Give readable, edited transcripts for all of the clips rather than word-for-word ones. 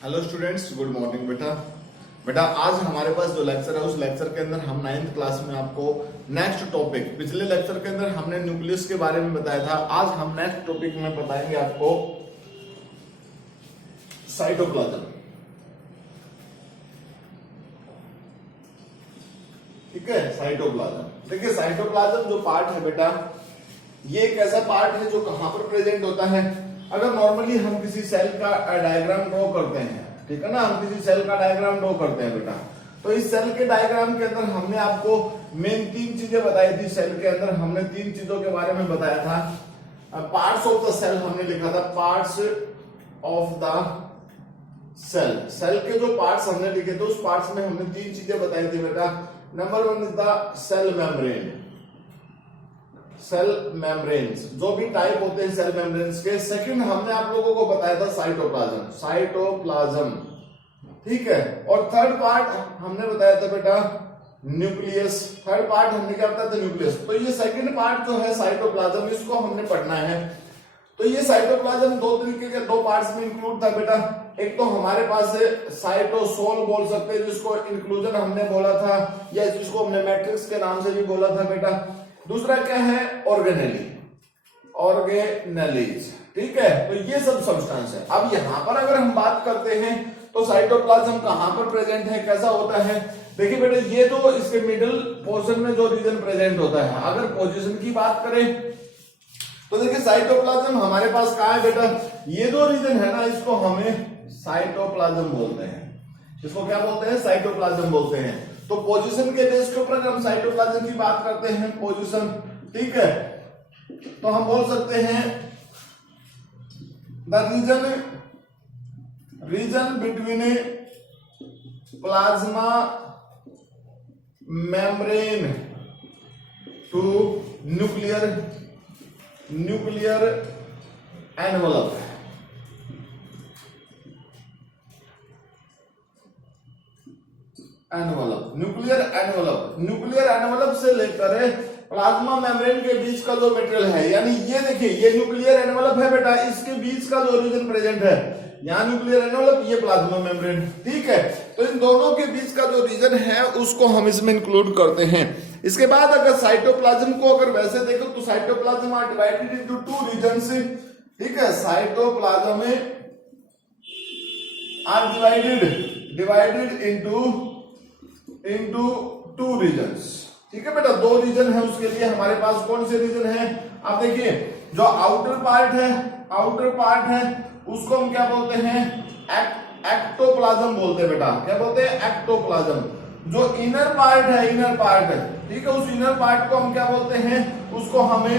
Hello students, good morning बेटा आज हमारे पास जो लेक्चर है उस लेक्चर के अंदर हम 9th क्लास में आपको नेक्स्ट टॉपिक, पिछले लेक्चर के अंदर हमने न्यूक्लियस के बारे में बताया था। आज हम नेक्स्ट टॉपिक में बताएंगे आपको साइटोप्लाज्म। ठीक है, साइटोप्लाज्म। देखिए साइटोप्लाज्म जो पार्ट है बेटा, ये एक ऐसा पार्ट है जो कहां पर प्रेजेंट होता है। अगर नॉर्मली हम किसी सेल का डायग्राम ड्रॉ करते हैं, ठीक है ना, हम किसी सेल का डायग्राम ड्रॉ करते हैं बेटा, तो इस सेल के डायग्राम के अंदर हमने आपको मेन 3 चीजें बताई थी। सेल के अंदर हमने 3 चीजों के बारे में बताया था। पार्ट्स ऑफ द सेल हमने लिखा था, parts of the cell. Cell के जो पार्ट्स हमने लिखे थे उस पार्ट्स में हमने 3 चीजें बताई थी बेटा। Number 1 is the cell membrane, cell membranes, जो भी टाइप होते हैं सेल मेम्ब्रेन्स के। सेकंड हमने आप लोगों को बताया था साइटोप्लाज्म, साइटोप्लाज्म, ठीक है। और थर्ड पार्ट हमने बताया था बेटा न्यूक्लियस। थर्ड पार्ट हमने क्या बताया था, न्यूक्लियस। तो ये सेकंड पार्ट जो है साइटोप्लाज्म, इसको हमने पढ़ना है। तो ये साइटोप्लाज्म 2 तरीके के 2 पार्ट्स में इंक्लूड था बेटा। एक तो हमारे पास है साइटोसोल बोल सकते हैं, जिसको इंक्लूजन हमने बोला था, या जिसको हमने मैट्रिक्स के नाम से भी बोला था बेटा। दूसरा क्या है, ऑर्गेनेली, ऑर्गेनेलीज, ठीक है। तो ये सब सब्सटेंस है। अब यहां पर अगर हम बात करते हैं तो साइटोप्लाज्म कहां पर प्रेजेंट है, कैसा होता है। देखिए बेटा, ये तो इसके मिडिल पोर्शन में जो रीजन प्रेजेंट होता है। अगर पोजीशन की बात करें तो देखिए साइटोप्लाज्म हमारे पास कहां है बेटा, ये जो रीजन है ना, इसको हमें साइटोप्लाज्म बोलते हैं। इसको क्या बोलते हैं, साइटोप्लाज्म बोलते हैं। तो पोजीशन के बेस के ऊपर अगर हम साइटोप्लाज्म की बात करते हैं, पोजीशन, ठीक है, तो हम बोल सकते हैं the region between plasma membrane to nuclear envelope. Envelope, nuclear envelope से लेकर प्लाज्मा मेम्ब्रेन के बीच का जो मटेरियल है, यानी ये देखिए ये न्यूक्लियर एनवलप है बेटा, इसके बीच का जो रीजन प्रेजेंट है, यहाँ न्यूक्लियर एनवलप, ये प्लाज्मा मेम्ब्रेन, ठीक है। तो इन दोनों के बीच का जो रीजन है उसको हम इसमें इंक्लूड करते हैं। इसके बाद अगर साइटोप्लाज्म को अगर वैसे देखो तो cytoplasm are divided into 2 regions, ठीक है। साइटोप्लाज्म में आर डिवाइडेड इनटू 2 रीजन्स, ठीक है बेटा। 2 रीजन है उसके लिए। हमारे पास कौन से रीजन है, आप देखिए, जो आउटर पार्ट है उसको हम क्या बोलते हैं, एक्टोप्लाज्म बोलते हैं बेटा। क्या बोलते हैं, एक्टोप्लाज्म। जो इनर पार्ट है, ठीक है, उस इनर पार्ट को हम क्या बोलते हैं, उसको हमें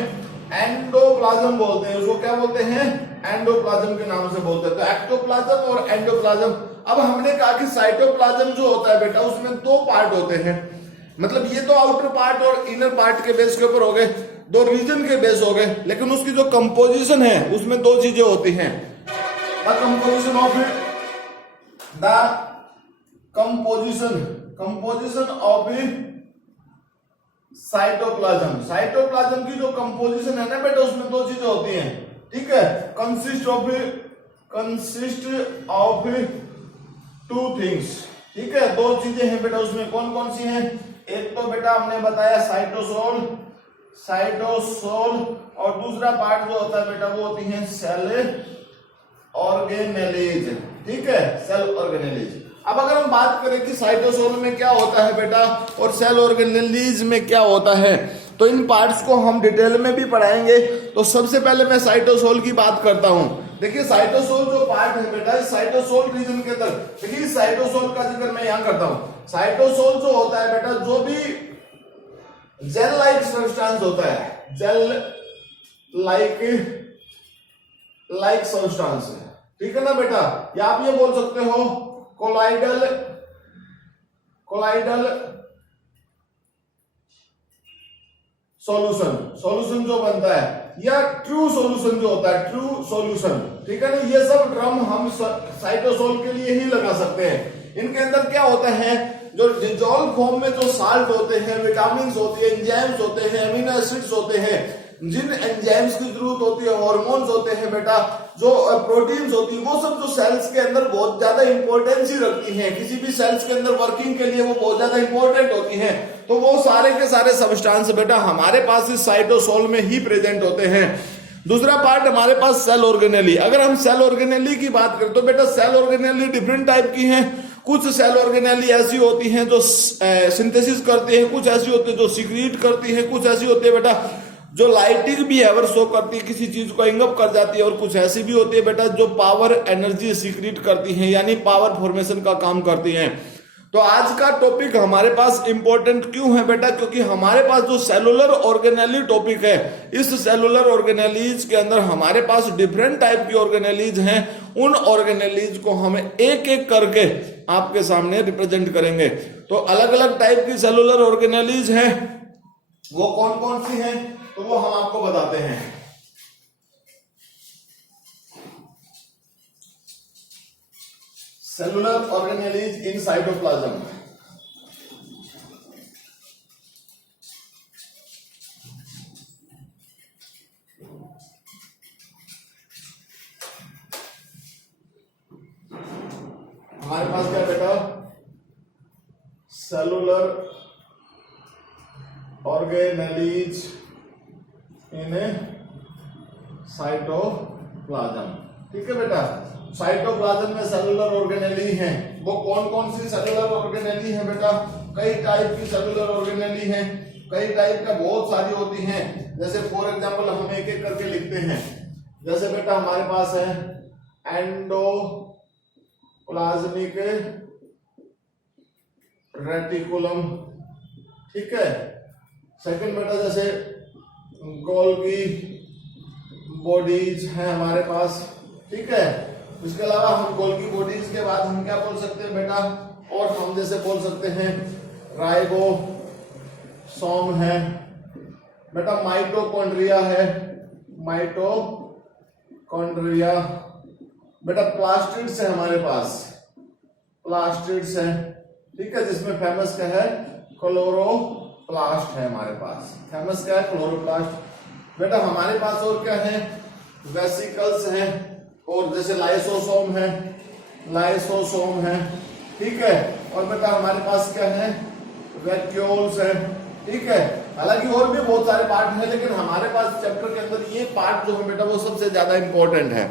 एंडोप्लाज्म बोलते हैं। उसको क्या बोलते हैं, एंडोप्लाज्म के नाम से बोलते हैं। तो एक्टोप्लाज्म और एंडोप्लाज्म। अब हमने कहा कि साइटोप्लाज्म जो होता है बेटा, उसमें 2 पार्ट होते हैं। मतलब ये तो आउटर पार्ट और इनर पार्ट के बेस के ऊपर हो गए, 2 रीजन के बेस हो गए। लेकिन उसकी जो कंपोजिशन है उसमें 2 चीजें होती हैं। कंपोजिशन ऑफ साइटोप्लाज्म की जो कंपोजिशन है ना बेटा, उसमें 2 चीजें होती हैं, ठीक है। कंसिस्ट ऑफ 2 थिंग्स, ठीक है। 2 चीजें हैं बेटा उसमें। कौन कौन सी हैं, एक तो बेटा हमने बताया साइटोसोल, और दूसरा पार्ट जो होता है बेटा वो होती है सेल ऑर्गेनेलीज, ठीक है, सेल ऑर्गेनेलीज। अब अगर हम बात करें कि साइटोसोल में क्या होता है बेटा और सेल ऑर्गेनेलीज में क्या होता है, तो इन पार्ट्स को हम डिटेल में भी पढ़ाएंगे। तो सबसे पहले मैं साइटोसोल की बात करता हूं। देखिए साइटोसोल जो पार्ट है बेटा, इस साइटोसोल रीजन के अंदर, देखिए साइटोसोल का जिक्र मैं यहां करता हूं। साइटोसोल जो होता है बेटा, जो भी जेल लाइक सब्सटेंस होता है, जेल लाइक सब्सटेंस है, ठीक है ना बेटा। या आप ये बोल सकते हो कोलाइडल सॉल्यूशन जो बनता है, या ट्रू सॉल्यूशन जो होता है, ट्रू सॉल्यूशन, ठीक है ना। ये सब ड्रम हम साइटोसोल के लिए ही लगा सकते हैं। इनके अंदर क्या होता है, जो डिजॉल्व फॉर्म में जो साल्ट होते हैं, विटामिन होते हैं, एंजाइम्स होते हैं, अमीनो एसिड्स होते हैं, जिन एंजाइम्स की जरूरत होती है, हार्मोन्स होते हैं बेटा, जो प्रोटीन्स होती है, वो सब जो सेल्स के अंदर बहुत ज्यादा इंपॉर्टेंस ही रखती हैं, किसी भी सेल्स के अंदर वर्किंग के लिए वो बहुत ज्यादा इंपॉर्टेंट होती हैं, तो वो सारे के सारे सब्सटेंस बेटा हमारे पास इस साइटोसोल में ही प्रेजेंट होते हैं। दूसरा पार्ट हमारे पास सेल ऑर्गेनेली। अगर हम सेल ऑर्गेनेली की बात करें तो बेटा सेल ऑर्गेनेली डिफरेंट टाइप की हैं। कुछ सेल ऑर्गेनेली ऐसी होती हैं जो सिंथेसिस करती हैं, कुछ ऐसी होती है जो सीक्रेट करती हैं, कुछ ऐसी होती है बेटा जो लाइटिंग बिहेवियर शो करती है, किसी चीज को इंगअप कर जाती है, और कुछ ऐसी भी होती है बेटा जो पावर एनर्जी सीक्रेट करती हैं, यानी पावर फॉर्मेशन का काम करती हैं। तो आज का टॉपिक हमारे पास इंपॉर्टेंट क्यों है बेटा? क्योंकि हमारे पास जो सेलुलर ऑर्गेनेली टॉपिक है, इस सेलुलर ऑर्गेनेलीज के अंदर हमारे पास डिफरेंट टाइप की ऑर्गेनेलीज हैं। उन ऑर्गेनेलीज को हम एक एक करके आपके सामने रिप्रेजेंट करेंगे। तो अलग अलग टाइप की सेलुलर ऑर्गेनेलीज हैं, वो कौन कौन सी हैं तो वो हम आपको बताते हैं। Cellular organelles in cytoplasm. हमारे पास क्या बेटा? Cellular organelles in cytoplasm. ठीक है बेटा, साइटोप्लाज्म में सेलुलर ऑर्गेनेली हैं। वो कौन कौन सी सेलुलर ऑर्गेनेली हैं बेटा? कई टाइप की सेलुलर ऑर्गेनेली हैं, कई टाइप का बहुत सारी होती हैं। जैसे फॉर एग्जांपल हम एक एक करके लिखते हैं। जैसे बेटा हमारे पास है एंडोप्लाज्मिक रेटिकुलम, ठीक है। सेकंड बेटा जैसे गोल्गी बॉडीज हैं हमारे पास, ठीक है। इसके अलावा हम गोल्गी बॉडीज के बाद हम क्या बोल सकते हैं बेटा? और हम जैसे बोल सकते हैं राइबोसोम है बेटा, माइटोकॉन्ड्रिया है, माइटोकॉन्ड्रिया बेटा, प्लास्टिड्स है हमारे पास, प्लास्टिड्स है, ठीक है, जिसमें फेमस क्या है? क्लोरोप्लास्ट है हमारे पास। फेमस क्या है? क्लोरोप्लास्ट बेटा। हमारे पास और क्या है? वेसिकल्स हैं, और जैसे लाइसोसोम है, लाइसोसोम है, ठीक है। और बेटा हमारे पास क्या है? वैक्यूल्स है, ठीक है। हालांकि और भी बहुत सारे पार्ट हैं, लेकिन हमारे पास चैप्टर के अंदर ये पार्ट जो है बेटा वो सबसे ज्यादा इंपॉर्टेंट है,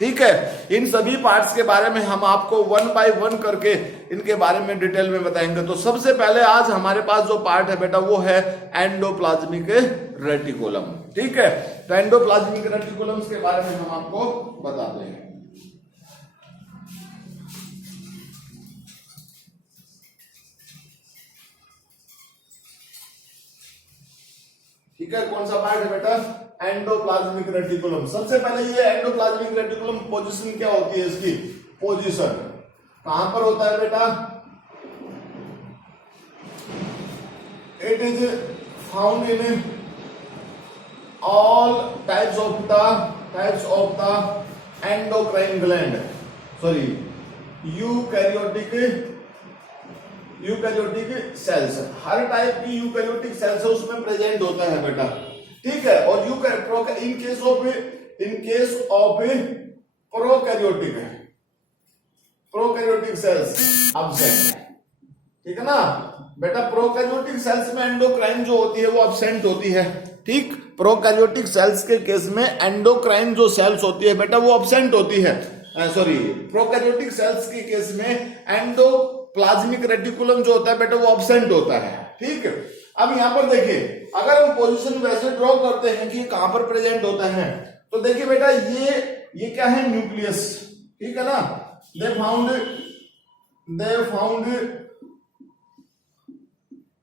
ठीक है। इन सभी पार्ट्स के बारे में हम आपको 1 बाय 1 करके इनके बारे में डिटेल में बताएंगे। तो सबसे पहले आज हमारे पास जो पार्ट है बेटा वो है एंडोप्लाज्मिक रेटिकुलम, ठीक है। तो एंडोप्लाज्मिक रेटिकुलम के बारे में हम आपको बताते हैं। ठीक है, कौन सा पार्ट है बेटा? Endoplasmic reticulum. सबसे पहले ये एंडोप्लाज्मिक रेटिकुलम पोजीशन क्या होती है इसकी? पोजीशन कहां पर होता है बेटा? It is found in all types of the endocrine gland, sorry eukaryotic cells. Her type की यूकैरियोटिक सेल्स है उसमें प्रेजेंट होता है बेटा, ठीक है। और इन case of prokaryotic cells absent, ठीक है ना बेटा। प्रोकैरियोटिक सेल्स में एंडोक्राइन जो होती है वो अब्सेंट होती है, ठीक। प्रोकैरियोटिक सेल्स के केस में एंडोक्राइन जो सेल्स होती है बेटा वो अब्सेंट होती है। सॉरी, प्रोकैरियोटिक सेल्स के केस में एंडोप्लाज्मिक रेटिकुलम जो होता है बेटा वो अब्सेंट होता है, ठीक। अब यहां पर देखिए, अगर हम पोजीशन वैसे ड्रॉ करते हैं कि कहां पर प्रेजेंट होता है, तो देखिए बेटा ये क्या है? न्यूक्लियस, ठीक है ना। They found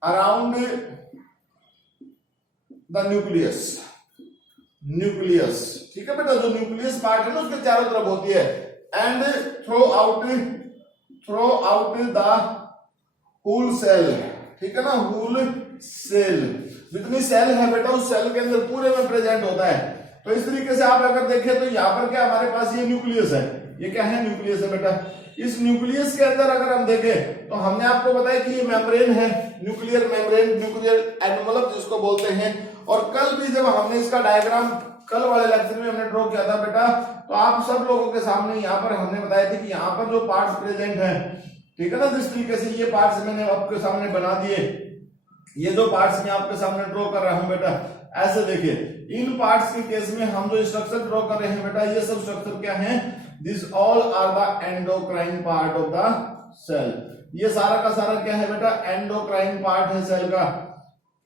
around the nucleus, ठीक है बेटा। जो न्यूक्लियस पार्ट है ना उसके चारों तरफ होती है। And throughout the whole cell, ठीक है ना, होल सेल। जितनी सेल है बेटा उस सेल के अंदर पूरे में प्रेजेंट होता है। तो इस तरीके से आप अगर देखें तो यहाँ पर क्या हमारे पास ये न्यूक्लियस है, ये क्या है? न्यूक्लियस है बेटा। इस न्यूक्लियस के अंदर अगर हम देखें तो हमने आपको बताया कि ये मेम्ब्रेन है, न्यूक्लियर मेम्ब्रेन, न्यूक्लियर एनवलप जिसको बोलते हैं, और कल भी जब हमने इसका डायग्राम कल वाले लेक्चर में हमने ड्रॉ किया था बेटा, तो आप सब लोगों के सामने यहाँ पर हमने बताया था कि यहाँ पर जो पार्ट्स प्रेजेंट है, ठीक है ना, जिस तरीके से ये पार्ट्स मैंने आपके सामने बना दिए, ये जो पार्ट्स मैं आपके सामने ड्रॉ कर रहा हूं बेटा, ऐसे देखिए इन पार्ट्स के केस में हम जो स्ट्रक्चर ड्रॉ कर रहे हैं बेटा, ये सब स्ट्रक्चर क्या है, this all are the endocrine part of the cell. ये सारा का सारा क्या है बेटा, एंडोक्राइन पार्ट है सेल का,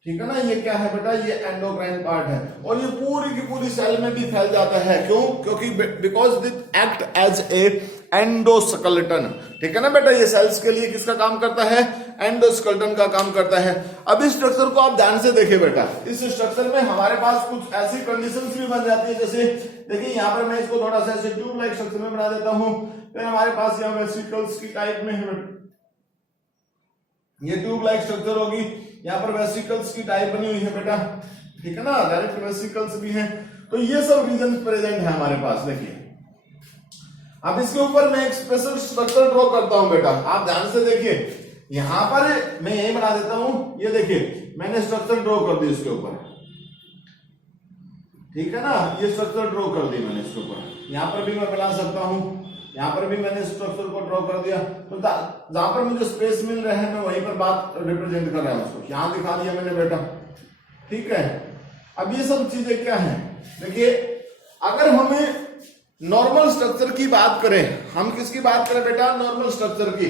ठीक है ना, ये क्या है बेटा, ये एंडोक्राइन पार्ट है, और ये पूरी की पूरी सेल में भी फैल जाता है। क्यों? क्योंकि because that act as a endoskeleton, ठीक है ना बेटा, ये सेल्स के लिए किसका काम करता है, एंडोस्केलेटन का काम करता है। अब इस स्ट्रक्चर को आप ध्यान से देखिए बेटा, इस स्ट्रक्चर में हमारे पास कुछ ऐसी कंडीशंस भी बन जाती है, जैसे देखिए यहाँ पर मैं इसको थोड़ा सा ऐसे ट्यूब लाइक स्ट्रक्चर में बना देता हूं, फिर हमारे पास यहाँ वेसिकल्स की टाइप में है, ये ट्यूब लाइक स्ट्रक्चर होगी, यहाँ पर वेसिकल्स की टाइप बनी हुई है बेटा, ठीक है ना, डायरेक्ट वेसिकल्स भी हैं, तो ये सब रीजन प्रेजेंट है हमारे पास। देखिए अब इसके ऊपर मैं एक स्पेशल स्ट्रक्चर ड्रॉ करता हूं बेटा, आप ध्यान से देखिए, यहां पर मैं यही बना देता हूं, ये देखिए मैंने स्ट्रक्चर ड्रॉ कर दी इसके ऊपर, ठीक है ना, ये स्ट्रक्चर ड्रॉ कर दी मैंने इसके ऊपर, यहां पर भी मैं बना सकता हूं, यहां पर भी मैंने स्ट्रक्चर को ड्रॉ कर दिया, तो जहां पर मुझे स्पेस मिल रहा है मैं वहीं पर बात रिप्रेजेंट कर रहा हूं, उसको यहां दिखा दिया मैंने बेटा, ठीक है। अब ये सब चीजें क्या है, देखिए अगर हमें नॉर्मल स्ट्रक्चर की बात करें, हम किसकी बात करें बेटा, नॉर्मल स्ट्रक्चर की,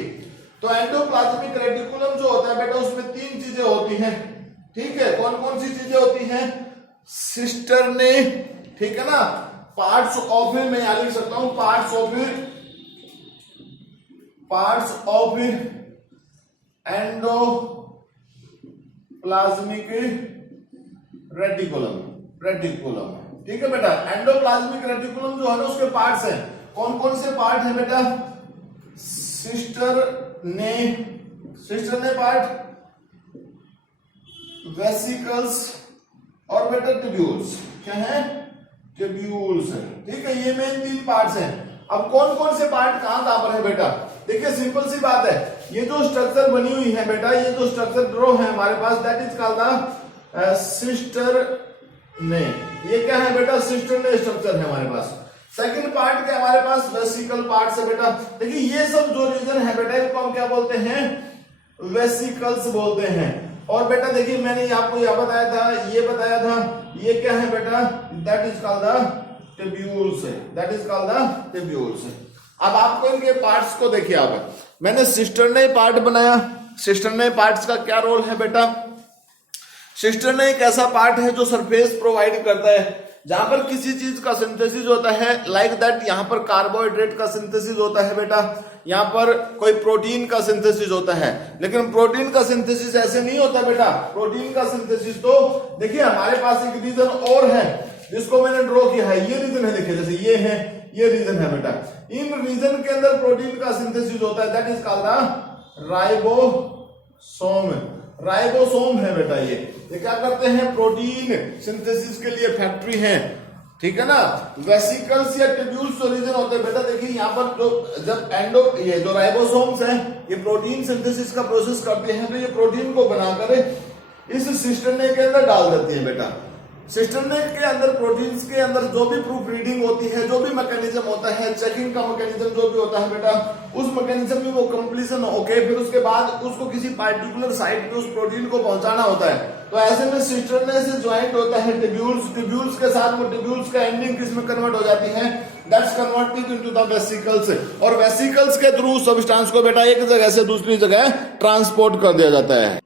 तो एंडोप्लाज्मिक रेटिकुलम जो होता है बेटा, उसमें तीन चीजें होती हैं, ठीक है, कौन कौन सी चीजें होती हैं, सिस्टर्ने, ठीक है ना, पार्ट्स ऑफ, मैं यहां लिख सकता हूं पार्ट्स ऑफ एंडोप्लाज्मिक रेटिकुलम, ठीक है बेटा। एंडोप्लाज्मिक रेटिकुलम जो है ना, उसके पार्ट्स हैं, कौन कौन से पार्ट है बेटा, सिस्टरने पार्ट, वेसिकल्स और बेटा ट्यूब्यूल्स, क्या है, ट्यूब्यूल्स है, ठीक है, ये मेन तीन पार्ट्स हैं। अब कौन कौन से पार्ट कहां पर है बेटा, देखिए सिंपल सी बात है, ये जो स्ट्रक्चर बनी हुई है बेटा, ये जो स्ट्रक्चर ड्रॉ है हमारे पास, दैट इज कॉल्ड द सिस्टरने, ये क्या है बेटा, सिस्टरने स्ट्रक्चर है हमारे पास। सेकंड पार्ट क्या हमारे पास, वेसिकल पार्ट है बेटा, देखिए ये सब जो रीजन है बेटा, इसको हम क्या बोलते हैं, वेसिकल्स बोलते हैं। और बेटा देखिए मैंने आपको यह बताया था, ये बताया था, ये क्या है बेटा, that is called the tubules, that is called the tubules. अब आपको इनके पार्ट्स को देखिए, आप मैंने सिस्टरने पार्ट बनाया, सिस्टरने पार्ट्स का क्या रोल है बेटा, सिस्टरने एक ऐसा पार्ट है जो सरफेस प्रोवाइड करता है, जहां पर किसी चीज का सिंथेसिस होता है, लाइक दैट यहां पर कार्बोहाइड्रेट का सिंथेसिस होता है बेटा, यहां पर कोई प्रोटीन का सिंथेसिस होता है, लेकिन प्रोटीन का सिंथेसिस ऐसे नहीं होता बेटा, प्रोटीन का सिंथेसिस तो देखिए हमारे पास एक रीजन और है जिसको मैंने ड्रॉ किया है, ये रीजन है, देखिए जैसे ये है, ये रीजन है बेटा, इन रीजन के अंदर प्रोटीन का सिंथेसिस होता है, that is called the ribosome, ribosome है बेटा, ये क्या करते हैं, प्रोटीन सिंथेसिस के लिए फैक्ट्री है, ठीक है ना। वेसिकल्स या ट्यूब्यूल्स जो रीजन होते हैं बेटा, देखिए यहाँ पर जो जब ये जो राइबोसोम्स हैं, ये प्रोटीन सिंथेसिस का प्रोसेस करते हैं, तो ये प्रोटीन को बनाकर इस सिस्टरने के अंदर डाल देती है बेटा। सिस्टरने के अंदर प्रोटीन्स के अंदर जो भी प्रूफ रीडिंग होती है, जो भी मैकेनिज्म होता है, चेकिंग का मैकेनिज्म जो भी होता है बेटा, उस मैकेनिज्म में वो कंप्लीशन होके फिर उसके बाद उसको किसी पार्टिकुलर साइट पे उस प्रोटीन को पहुंचाना होता है, तो ऐसे में सिस्टरने से ज्वाइंट होता है ट्यूब्यूल्स, ट्यूब्यूल्स के साथ वो ट्यूब्यूल्स का एंडिंग किसमें कन्वर्ट हो जाती है, that's converted into the vesicles, और वेसिकल्स के थ्रू सब्सटेंस को बेटा एक जगह से दूसरी जगह ट्रांसपोर्ट कर दिया जाता है।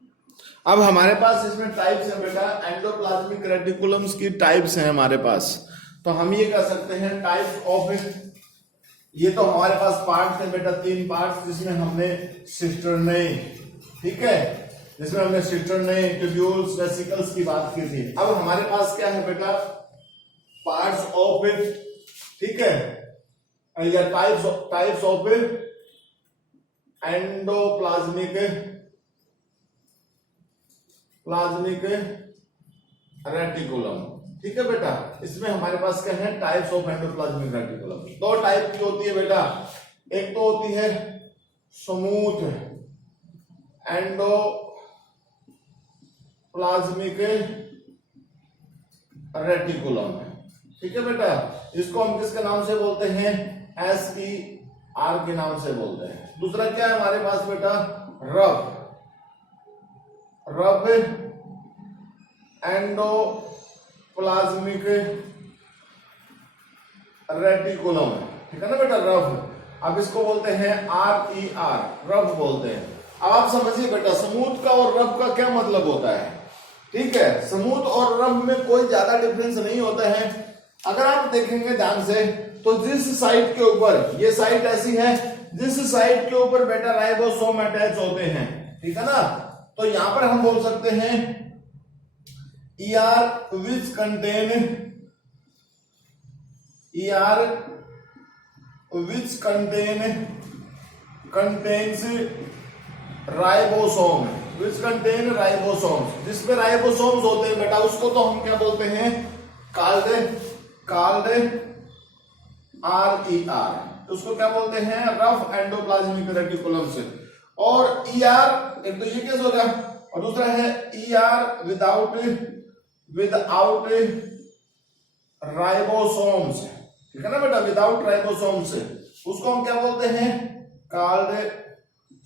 अब हमारे पास इसमें टाइप्स है बेटा, एंडोप्लाज्मिक रेटिकुलम्स की टाइप्स हैं हमारे पास, तो हम ये कह सकते हैं टाइप्स ऑफ, ये तो हमारे पास पार्ट्स हैं बेटा, तीन पार्ट्स, जिसमें हमने सिस्टरने, ठीक है, जिसमें हमने सिस्टरने, ट्यूब्यूल्स, वेसिकल्स की बात की थी। अब हमारे पास क्या है बेटा, पार्ट्स ऑफ, ठीक है, या टाइप्स ऑफ एंडोप्लाज्मिक रेटिकुलम, ठीक है बेटा। इसमें हमारे पास क्या है, टाइप्स ऑफ एंडोप्लाज्मिक रेटिकुलम, दो टाइप की होती है बेटा, एक तो होती है स्मूथ एंडोप्लाज्मिक रेटिकुलम है। ठीक है बेटा, इसको हम किसके नाम से बोलते हैं? SER के नाम से बोलते हैं। दूसरा क्या है हमारे पास बेटा? रफ एंडोप्लाज्मिक रेटिकुलम है। ठीक है ना बेटा, रफ, अब इसको बोलते हैं RER, रफ बोलते हैं। अब आप समझिए बेटा, स्मूथ का और रफ का क्या मतलब होता है। ठीक है, स्मूथ और रफ में कोई ज्यादा डिफरेंस नहीं होता है। अगर आप देखेंगे ध्यान से तो जिस साइड के ऊपर, ये साइड ऐसी है जिस साइड के ऊपर बेटा राइबोसोम अटैच होते हैं, ठीक है ना, तो यहां पर हम बोल सकते हैं ER which contains ribosome, which contain ribosomes, जिसमें राइबोसोम्स होते हैं बेटा, उसको तो हम क्या बोलते हैं? कॉल्ड RER, उसको क्या बोलते हैं? रफ एंडोप्लाज्मिक रेटिकुलम से। और ER, एक तो ये केस हो गया, और दूसरा है ER विदाउट राइबोसोम्स, ठीक है ना बेटा, विदाउट राइबोसोम्स, उसको हम क्या बोलते हैं? कॉल्ड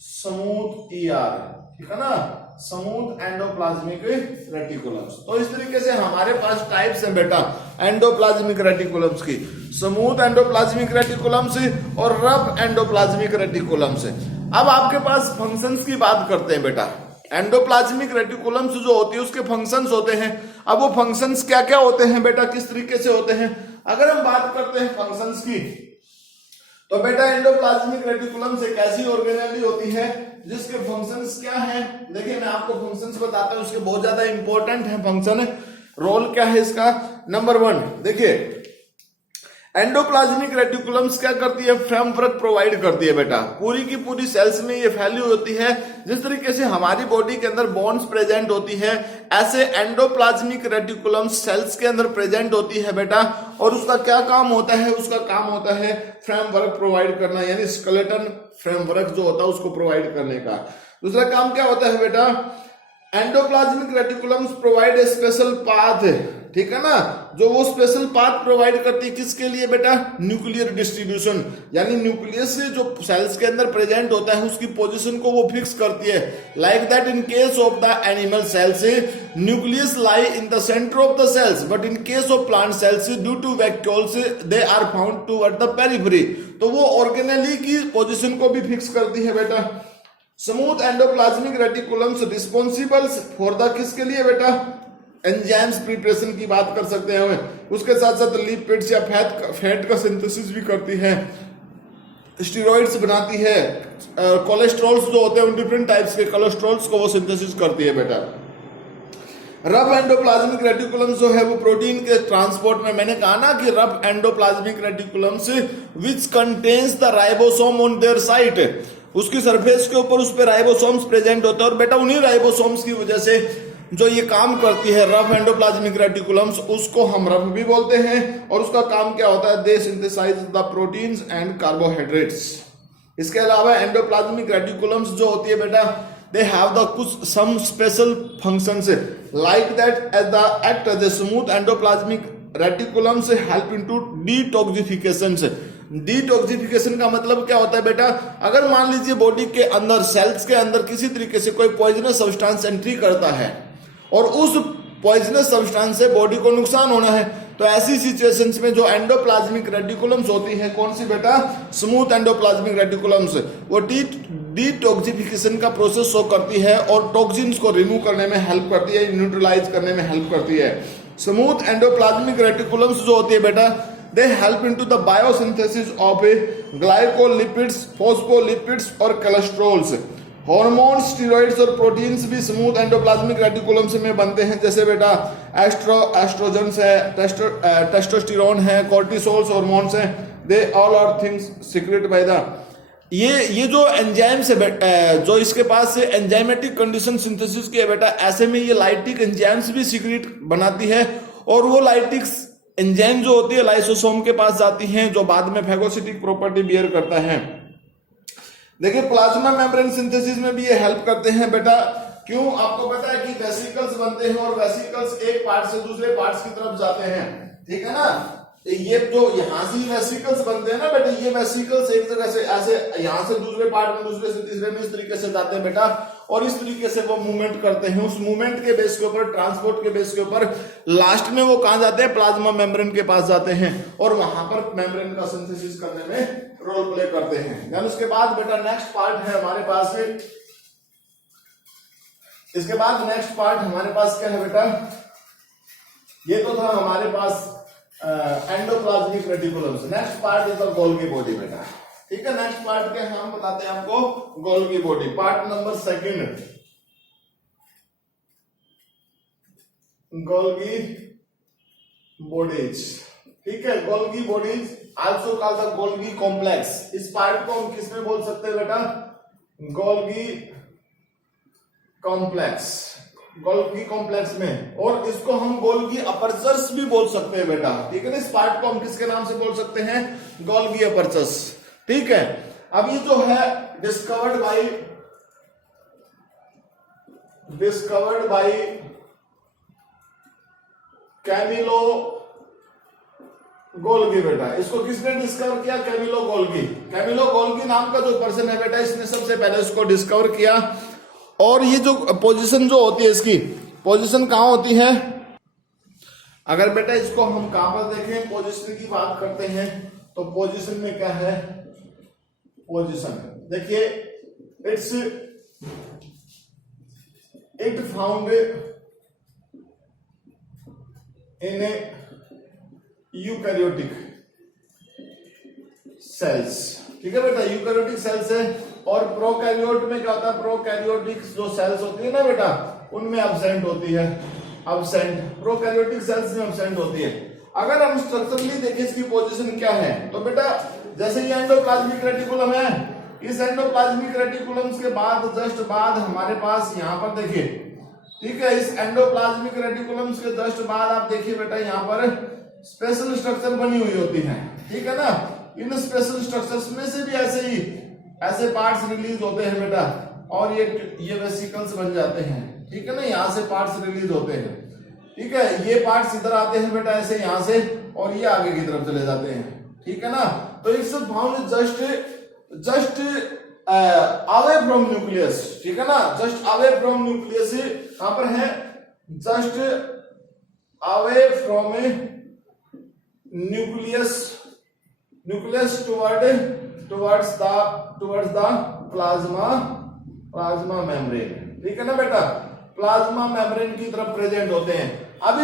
स्मूथ ER, ठीक है ना, स्मूथ एंडोप्लाज्मिक रेटिकुलम्स। तो इस तरीके से हमारे पास टाइप्स हैं बेटा एंडोप्लाज्मिक रेटिकुलम्स की, स्मूथ एंडोप्लाज्मिक रेटिकुलम्स और रफ एंडोप्लाज्मिक रेटिकुलम्स। अब आपके पास फंक्शंस की बात करते हैं बेटा। एंडोप्लाज्मिक रेटिकुलम्स जो होती है उसके फंक्शंस होते हैं। अब वो फंक्शंस क्या क्या होते हैं बेटा, किस तरीके से होते हैं? अगर हम बात करते हैं फंक्शंस की, तो बेटा एंडोप्लाज्मिक रेटिकुलम्स एक ऐसी ऑर्गेनेली होती है जिसके फंक्शंस क्या हैं? देखिए मैं आपको फंक्शंस बताता हूं, उसके बहुत ज्यादा इंपॉर्टेंट है फंक्शन। रोल क्या है इसका? नंबर 1, देखिए एंडोप्लाज्मिक रेटिकुलम्स क्या करती है? फ्रेमवर्क प्रोवाइड करती है बेटा, पूरी की पूरी सेल्स में ये फैली होती है। जिस तरीके से हमारी बॉडी के अंदर बोन्स प्रेजेंट होती है, ऐसे एंडोप्लाज्मिक रेटिकुलम्स सेल्स के अंदर प्रेजेंट होती है बेटा। और उसका क्या काम होता है? उसका काम होता है फ्रेमवर्क प्रोवाइड करना, यानी स्केलेटन फ्रेमवर्क जो होता है उसको प्रोवाइड करने का। दूसरा काम क्या होता है बेटा? Endoplasmic reticulums provide a special path, ठीक है ना, जो वो स्पेशल पाथ प्रोवाइड करती है किसके लिए बेटा? न्यूक्लियर डिस्ट्रीब्यूशन, यानी न्यूक्लियस से जो सेल्स के अंदर प्रेजेंट होता है उसकी पोजीशन को वो फिक्स करती है। Like that in case of the animal cells nucleus lie in the centre of the cells, but in case of plant cells due to vacuoles they are found toward the periphery. तो वो organelle की position को भी fix करती है बेटा। Smooth endoplasmic reticulums responsible for the किसके लिए बेटा? एंजाइम्स प्रिपरेशन की बात कर सकते हैं हमें। उसके साथ साथ लिपिड्स या फैट का सिंथेसिस भी करती है, स्टेरॉइड्स बनाती है, कोलेस्ट्रॉल्स जो होते हैं उन डिफरेंट टाइप्स के कोलेस्ट्रॉल्स को वो सिंथेसिस करती है बेटा। रफ एंडोप्लाज्मिक रेटिकुलम्स जो है वो प्रोटीन के ट्रांसपोर्ट में, मैंने कहा ना कि rough endoplasmic reticulums which contains the ribosome on their site, उसकी सरफेस के ऊपर उस पे राइबोसोम्स प्रेजेंट होते हैं। और बेटा उन्हीं राइबोसोम्स की वजह से जो ये काम करती है रफ एंडोप्लाज्मिक रेटिकुलम्स, उसको हम रफ भी बोलते हैं। और उसका काम क्या होता है? They synthesise the proteins and carbohydrates. इसके अलावा एंडोप्लाज्मिक रेटिकुलम्स जो होती है बेटा, दे हैव द कुछ some special functions like that as the act as a smooth endoplasmic reticulums help into detoxification. Detoxification का मतलब क्या होता है बेटा? अगर मान लीजिए बॉडी के अंदर, सेल्स के अंदर किसी तरीके से कोई पॉइजनस सब्सटेंस एंट्री करता है और उस पॉइजनस सब्सटेंस से बॉडी को नुकसान होना है, तो ऐसी सिचुएशंस में जो एंडोप्लाज्मिक रेटिकुलम्स होती है, कौन सी बेटा? स्मूथ एंडोप्लाज्मिक रेटिकुलम्स, वो डिटॉक्सिफिकेशन का प्रोसेस शो करती है और टॉक्सिन्स को रिमूव करने में हेल्प करती है, न्यूट्रलाइज करने में हेल्प करती है। स्मूथ एंडोप्लाज्मिक रेटिकुलम्स जो होती है बेटा, दे help into the biosynthesis of glycolipids, phospholipids और कोलेस्ट्रॉल्स। हार्मोन्स, स्टेरॉइड्स और प्रोटीन्स भी स्मूथ एंडोप्लाज्मिक रेटिकुलम्स में बनते हैं, जैसे बेटा एस्ट्रोजन्स है, टेस्टोस्टेरोन है, कॉर्टिसोल्स हार्मोन्स हैं। They all are things secrete by the, ये जो एंजाइम्स है जो इसके पास से एंजाइमेटिक कंडीशन सिंथेसिस की है बेटा, ऐसे में ये लाइटिक एंजाइम्स भी सीक्रेट बनाती है। और वो लाइटिक एंजाइम जो होती है लाइसोसोम के पास जाती हैं, जो बाद में फैगोसिटिक प्रॉपर्टी बियर करता है। देखिए प्लाज्मा मेम्ब्रेन सिंथेसिस में भी ये हेल्प करते हैं बेटा, क्यों? आपको पता है कि वेसिकल्स बनते हैं और वेसिकल्स एक पार्ट से दूसरे पार्ट्स की तरफ जाते हैं, ठीक है ना। ये जो यहां से वेसिकल्स बनते हैं ना बेटा, ये वेसिकल्स एक जगह से ऐसे यहां से दूसरे पार्ट में, दूसरे से तीसरे में इस तरीके से जाते हैं बेटा, और इस तरीके से वो मूवमेंट करते हैं। उस मूवमेंट के बेस के ऊपर, ट्रांसपोर्ट के बेस के ऊपर लास्ट में वो कहां जाते हैं? प्लाज्मा मेम्ब्रेन के पास जाते हैं और वहां पर मेम्ब्रेन का सिंथेसिस करने में रोल प्ले करते हैं। देन उसके बाद बेटा नेक्स्ट पार्ट है हमारे पास, इसके बाद नेक्स्ट पार्ट हमारे पास क्या है बेटा? ये तो था हमारे पास endoplasmic reticulum. Next part is the Golgi body बेटा, ठीक है। नेक्स्ट पार्ट के हम बताते हैं आपको Golgi body, part number 2, Golgi bodies, ठीक है। Golgi bodies also called the Golgi complex. इस पार्ट को हम किसमें बोल सकते हैं बेटा? गोल्गी कॉम्प्लेक्स, गोल्गी कॉम्प्लेक्स में। और इसको हम गोल्गी अपर्चर्स भी बोल सकते हैं बेटा, ठीक है ना। इस पार्ट को हम किसके नाम से बोल सकते हैं? गोल्गी अपर्चर्स, ठीक है। अब ये जो है डिस्कवर्ड बाय कैमिलो गोल्गी बेटा। इसको किसने डिस्कवर किया? Camillo Golgi. कैमिलो गोल्गी नाम का जो पर्सन है बेटा, इसने सबसे पहले इसको डिस्कवर किया। और ये जो पोजीशन जो होती है, इसकी पोजीशन कहां होती है? अगर बेटा इसको हम कहां पर देखें, पोजीशन की बात करते हैं, तो पोजीशन में क्या है? पोजीशन देखिए, it found in A eukaryotic cells, ठीक है बेटा। यूकैरियोटिक सेल्स है। और प्रोकैरियोट में क्या होता है? प्रोकैरियोटिक जो सेल्स होती है ना बेटा, उनमें एब्सेंट होती है, एब्सेंट। प्रोकैरियोटिक सेल्स में एब्सेंट होती है। अगर हम स्ट्रक्चरली देखें इसकी पोजीशन क्या है, तो बेटा जैसे ये एंडोप्लाज्मिक रेटिकुलम है, इस एंडोप्लाज्मिक रेटिकुलम के बाद जस्ट बाद हमारे पास यहां पर देखिए, ठीक है, इस एंडोप्लाज्मिक रेटिकुलम के जस्ट बाद आप देखिए बेटा, यहां पर स्पेशल स्ट्रक्चर बनी हुई होती है, ठीक है ना। इन स्पेशल स्ट्रक्चर्स में से भी ऐसे पार्ट्स रिलीज होते हैं बेटा, और ये वेसिकल्स बन जाते हैं, ठीक है ना। यहां से पार्ट्स रिलीज होते हैं, ठीक है। ये पार्ट्स इधर आते हैं बेटा ऐसे यहां से, और ये आगे की तरफ चले जाते हैं, ठीक है ना। तो it's found just away from nucleus, ठीक है ना। जस्ट अवे फ्रॉम न्यूक्लियस कहां पर है? Just away from nucleus towards the plasma membrane, ठीक है ना बेटा। प्लाज्मा मेम्ब्रेन की तरफ प्रेजेंट होते हैं। अब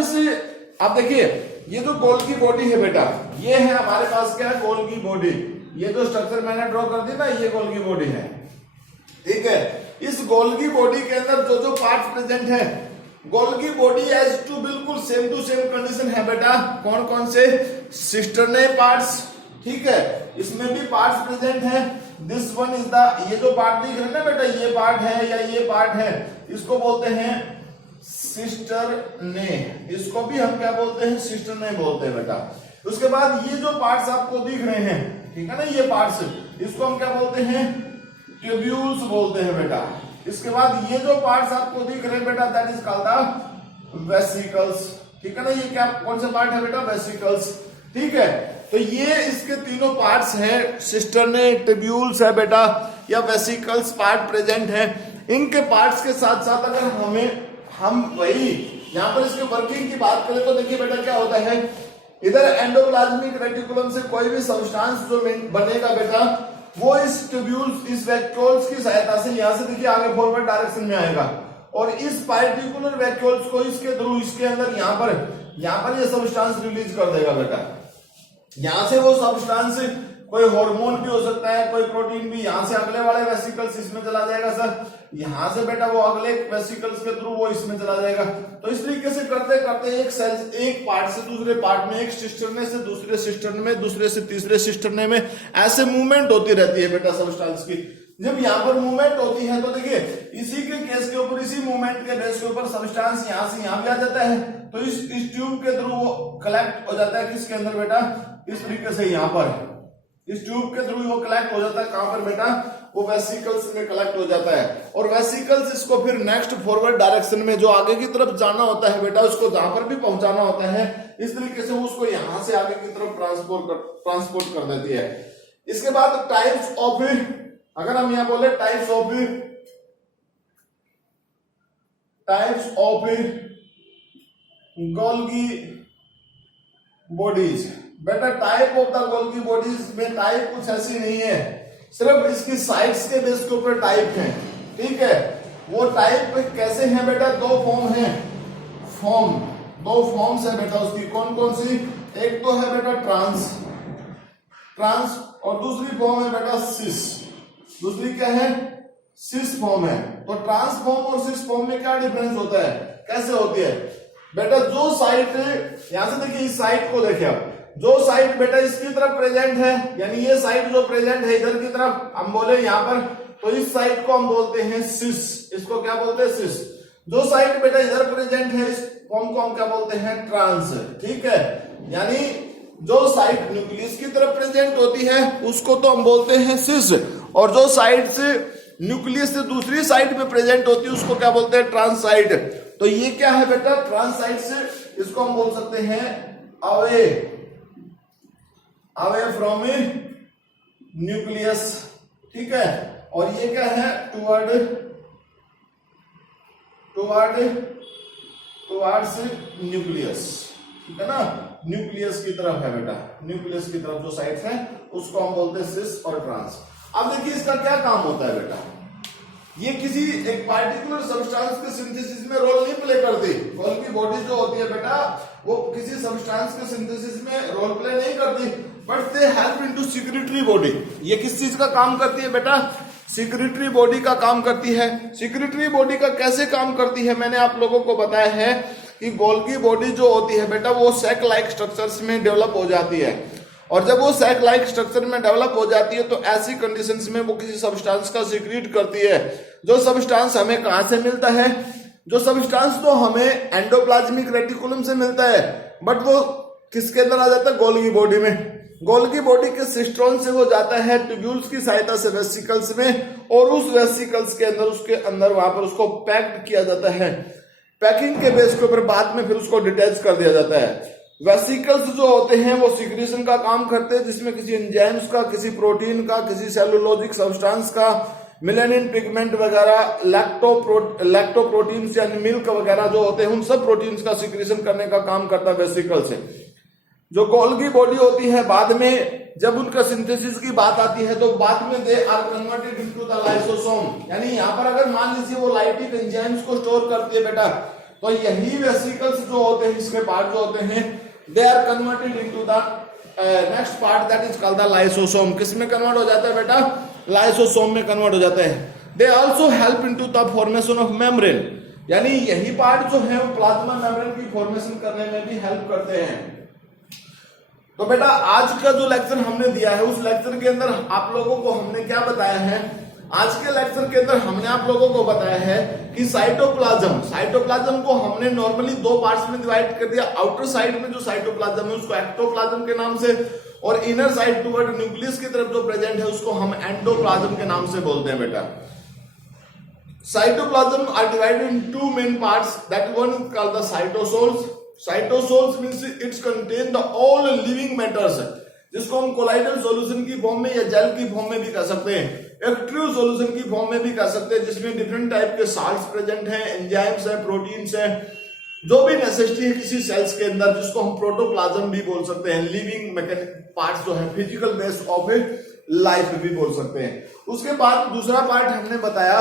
आप देखिए, ये जो गोल्गी बॉडी है बेटा, ये है हमारे पास क्या है? Golgi body. ये जो स्ट्रक्चर मैंने ड्रॉ कर दी ना, ये गोल्गी बॉडी है, ठीक है। इस गोल्गी बॉडी के अंदर जो जो पार्ट प्रेजेंट है, गोल्गी बॉडी एज टू बिल्कुल सेम टू सेम कंडीशन है बेटा। कौन कौन से? सिस्टर्ने पार्ट्स, ठीक है, इसमें भी पार्ट्स प्रेजेंट हैं। दिस वन इज द, ये जो पार्ट दिख रहे हैं ना बेटा, ये पार्ट है या ये पार्ट है, इसको बोलते हैं सिस्टर्ने। इसको भी हम क्या बोलते हैं? सिस्टर्ने बोलते हैं बेटा। उसके बाद ये जो पार्ट्स आपको दिख रहे हैं, ठीक है ना, ये पार्ट्स, इसको हम क्या बोलते हैं? ट्यूब्यूल्स बोलते हैं बेटा। इसके बाद ये जो पार्ट्स आपको दिख रहे हैं बेटा, that is called the vesicles, ठीक है ना। ये क्या, कौन सा पार्ट है बेटा? वेसिकल्स, ठीक है। तो ये इसके तीनों पार्ट्स हैं, सिस्टर्ने, ट्यूब्यूल्स है बेटा, या वेसिकल्स पार्ट प्रेजेंट है। इनके पार्ट्स के साथ साथ अगर हम वही यहां पर इसके वर्किंग की बात करें, तो देखिए बेटा क्या होता है, इधर एंडोप्लाज्मिक रेटिकुलम से कोई भी सब्सटेंस जो बनेगा बेटा, वो इस ट्यूब्यूल्स, इस वैक्यूल्स की सहायता से यहां से देखिए आगे फॉरवर्ड डायरेक्शन में आएगा, और इस पार्टिकुलर वैक्यूल्स को इसके थ्रू, इसके अंदर यहां पर ये सब्सटेंस रिलीज कर देगा बेटा। यहां से वो सब्सटेंस, कोई हार्मोन भी हो सकता है, कोई प्रोटीन भी, यहां से अगले वाले वेसिकल्स इसमें चला जाएगा सर, यहां से बेटा वो अगले वेसिकल्स के थ्रू वो इसमें चला जाएगा। तो इस तरीके से करते करते एक सेल, एक पार्ट से दूसरे पार्ट में, एक सिस्टर्ने से दूसरे सिस्टर्ने में, दूसरे से तीसरे सिस्टर्ने में, ऐसे मूवमेंट होती रहती है बेटा सब्सटेंस की। जब यहाँ पर मूवमेंट होती है, तो देखिए इसी के केस के ऊपर, इसी मूवमेंट के बेस के ऊपर सब्सटेंस यहां से यहां भी आ जाता है, तो इस ट्यूब के थ्रू वो कलेक्ट हो जाता है किसके अंदर बेटा? इस तरीके से यहां पर, इस ट्यूब के थ्रू वो कलेक्ट हो जाता है कहां पर बेटा, वो वेसिकल्स में कलेक्ट हो जाता है और वेसिकल्स इसको फिर नेक्स्ट फॉरवर्ड डायरेक्शन में जो आगे की तरफ जाना होता है बेटा, उसको जहां पर भी पहुंचाना होता है इस तरीके से उसको यहां से आगे की तरफ ट्रांसपोर्ट कर देती है। इसके बाद टाइप्स ऑफ, अगर हम यहां बोले टाइप्स ऑफ गोल्गी बॉडीज। बेटा type of the Golgi bodies में टाइप कुछ ऐसी नहीं है, सिर्फ इसकी साइड्स के बेस के ऊपर टाइप है, ठीक है। वो टाइप कैसे हैं बेटा, दो फॉर्म है, दो फॉर्म्स है बेटा उसकी। कौन कौन सी, एक तो है बेटा ट्रांस और दूसरी फॉर्म है बेटा सिस। दूसरी क्या है, सिस फॉर्म है। तो ट्रांस फॉर्म और सिस फॉर्म में क्या डिफरेंस होता है, कैसे होती है बेटा, जो साइट यहां से देखिए, इस साइट को देखिए आप, जो साइट बेटा इसकी तरफ प्रेजेंट है, यानी ये साइट जो प्रेजेंट है इधर की तरफ, हम बोले यहां पर, तो इस साइट को हम बोलते हैं सिस। इसको क्या बोलते हैं, सिस। जो साइट बेटा इधर प्रेजेंट है इस फॉर्म को हम क्या बोलते हैं, ट्रांस, ठीक है। यानी जो साइट न्यूक्लियस की तरफ प्रेजेंट होती है उसको तो हम बोलते हैं सिस, और जो साइट से न्यूक्लियस से दूसरी साइड में प्रेजेंट होती है उसको क्या बोलते हैं, ट्रांस साइट। तो ये क्या है बेटा, ट्रांस साइट से इसको हम बोल सकते हैं अवे फ्रॉम न्यूक्लियस, ठीक है। और ये क्या है, टुवर्ड्स न्यूक्लियस, ठीक है ना, न्यूक्लियस की तरफ है बेटा, न्यूक्लियस की तरफ जो साइट्स हैं उसको हम बोलते हैं सिस और ट्रांस। अब देखिए इसका क्या काम होता है बेटा, ये किसी एक पार्टिकुलर सब्सटेंस के सिंथेसिस में रोल नहीं प्ले करती। गोल्गी बॉडी जो होती है बेटा वो किसी सब्सटेंस के सिंथेसिस में रोल प्ले नहीं करती, but they help into secretory body. ये किस चीज का काम करती है बेटा, सिक्रेटरी बॉडी का काम करती है। सिक्रेटरी बॉडी का कैसे काम करती है, मैंने आप लोगों को बताया है कि गोल्गी बॉडी जो होती है बेटा वो सैक लाइक स्ट्रक्चर्स में डेवलप हो जाती है, और जब वो सैक लाइक स्ट्रक्चर में डेवलप हो जाती है तो ऐसी कंडीशंस में वो किसी सब्सटेंस का सीक्रेट करती है। जो सब्सटेंस हमें कहां से मिलता है, जो सब्सटेंस तो हमें एंडोप्लाज्मिक रेटिकुलम से मिलता है, बट वो किसके अंदर आ जाता है, गोल्गी बॉडी में। गोल्गी बॉडी के सिस्ट्रॉन से वो जाता है ट्यूब्यूल्स की सहायता से वेसिकल्स में, और उस वेसिकल्स के अंदर उसके अंदर वहां पर उसको पैक्ड किया जाता है। पैकिंग के बेस के ऊपर बाद में फिर उसको डिटैच कर दिया जाता है। वेसिकल्स जो होते हैं वो सिक्रीशन का काम करते हैं, जिसमें किसी एंजाइम्स का, किसी प्रोटीन का, किसी सेलुलोजिक सब्सटेंस का, मिलेनिन पिगमेंट वगैरह, लैक्टोप्रोटीन्स यानी मिल्क वगैरह जो होते हैं उन सब प्रोटीन्स का सिक्रीशन करने का काम करता है वेसिकल से। जो गोल्गी बॉडी होती है बाद में जब उनका सिंथेसिस की बात आती है तो बाद में they are converted into the lysosome, यानी यहाँ पर अगर मान लीजिए वो लाइटिक एंजाइम्स को स्टोर करती है बेटा, तो यही वेसिकल्स जो होते हैं इसके पार्ट जो होते हैं they are converted into the next part that is called the lysosome. किस में कन्वर्ट हो जाता है बेटा, लाइसोसोम में कन्वर्ट हो जाता है। They also help into the formation of membrane, यानी यही पार्ट जो है वो प्लाज्मा मेम्ब्रेन की फॉर्मेशन करने में भी हेल्प करते हैं। तो बेटा आज का जो लेक्चर हमने दिया है उस लेक्चर के अंदर आप लोगों को हमने क्या बताया है, आज के लेक्चर के अंदर हमने आप लोगों को बताया है कि साइटोप्लाज्म को हमने नॉर्मली दो पार्ट्स में डिवाइड कर दिया। आउटर साइड में जो साइटोप्लाज्म है उसको एक्टोप्लाज्म के नाम से, और इनर साइड टुवर्ड न्यूक्लियस की तरफ जो प्रेजेंट है उसको हम एंडोप्लाज्म के नाम से बोलते हैं बेटा। Cytoplasm are divided in two main parts, that one is called the cytosols. Cytosols means its contain the all living matters, जिसको हम कोलाइडल सॉल्यूशन की फॉर्म में या जेल की फॉर्म में भी कह सकते हैं, एक ट्रू सॉल्यूशन की फॉर्म में भी कह सकते हैं, जिसमें डिफरेंट टाइप के साल्ट्स प्रेजेंट हैं, एंजाइम्स है, प्रोटीन्स है, जो भी नेसेसिटी है किसी सेल्स के अंदर, जिसको हम प्रोटोप्लाज्म भी बोल सकते हैं, लिविंग मैकेनिकल पार्ट्स जो है, physical base of A life भी बोल सकते हैं। उसके बाद दूसरा पार्ट हमने बताया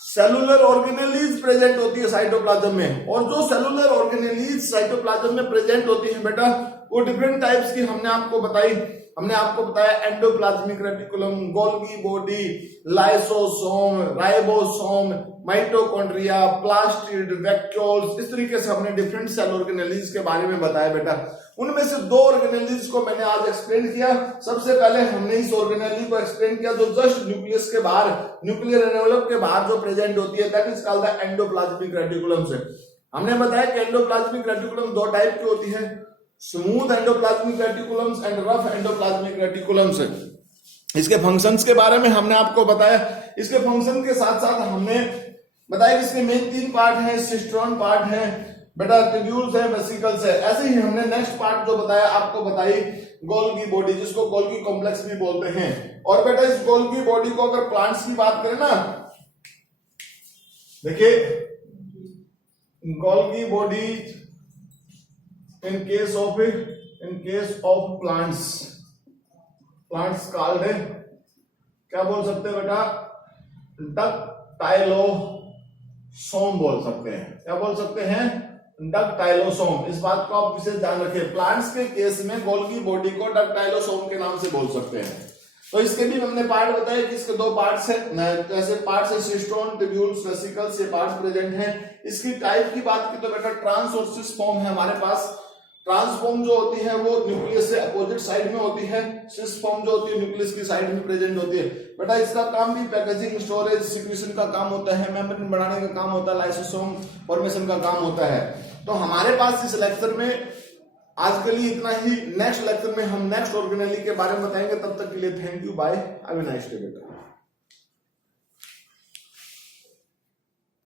सेलुलर ऑर्गेनेलीज प्रेजेंट होती है साइटोप्लाज्म में, और जो सेलुलर ऑर्गेनेलीज साइटोप्लाज्म में प्रेजेंट होती है बेटा वो डिफरेंट टाइप्स की हमने आपको बताया endoplasmic reticulum, Golgi body, lysosome, ribosome, mitochondria, plastid, vacuoles, इस तरीके से हमने डिफरेंट सेल ऑर्गेनेलीज के बारे में बताया बेटा। उनमें से दो ऑर्गेनेलीज को मैंने आज एक्सप्लेन किया। सबसे पहले हमने इस ऑर्गेनेली को एक्सप्लेन किया जो जस्ट न्यूक्लियस के बाहर, न्यूक्लियर एनवेलप के बाहर जो प्रेजेंट होती है, that is called the endoplasmic reticulum से। हमने बताया कि एंडोप्लाज्मिक रेटिकुलम दो टाइप की होती है, smooth endoplasmic reticulums and rough endoplasmic reticulums. इसके फंक्शंस के बारे में हमने आपको बताया। इसके फंक्शन के साथ साथ हमने बताया कि इसके मेन 3 पार्ट हैं, सिस्टोन पार्ट है बेटा, ट्यूब्यूल्स है, वेसिकल्स है। ऐसे ही हमने नेक्स्ट पार्ट जो बताया आपको बताई गोल्गी बॉडी, जिसको गोल्गी कॉम्प्लेक्स भी बोलते हैं। और बेटा इस गोल्गी बॉडी को अगर प्लांट्स की बात करें ना, देखिए Golgi body in case of plants called है, क्या बोल सकते हैं बेटा, डक्टाइलोसोम बोल सकते हैं। क्या बोल सकते हैं, डक्टाइलोसोम। इस बात को आप विशेष ध्यान रखिए, प्लांट्स के केस में गोल्गी बॉडी को डक्टाइलोसोम के नाम से बोल सकते हैं। तो इसके भी हमने पार्ट बताया कि इसके 2 पार्ट्स है, ऐसे पार्ट्स है सिस्टोन, ट्यूब्यूल्स, वेसिकल्स, ये पार्ट्स प्रेजेंट हैं। इसकी टाइप की बात की तो बेटा ट्रांस और सिस फॉर्म है हमारे पास। ट्रांस फॉर्म जो होती है वो न्यूक्लियस से अपोजिट साइड में होती है, सिस फॉर्म जो होती है न्यूक्लियस की साइड में प्रेजेंट होती है। बेटा इसका काम भी पैकेजिंग, स्टोरेज, सिक्रीशन का काम होता है, मेम्ब्रेन बढ़ाने का काम होता है, लाइसोसोम फॉर्मेशन का काम होता है। तो हमारे पास इस लेक्चर में आज के लिए इतना ही। नेक्स्ट लेक्चर में हम नेक्स्ट ऑर्गेनेली के बारे में बताएंगे। तब तक के लिए thank you, bye, have a nice day बेटा।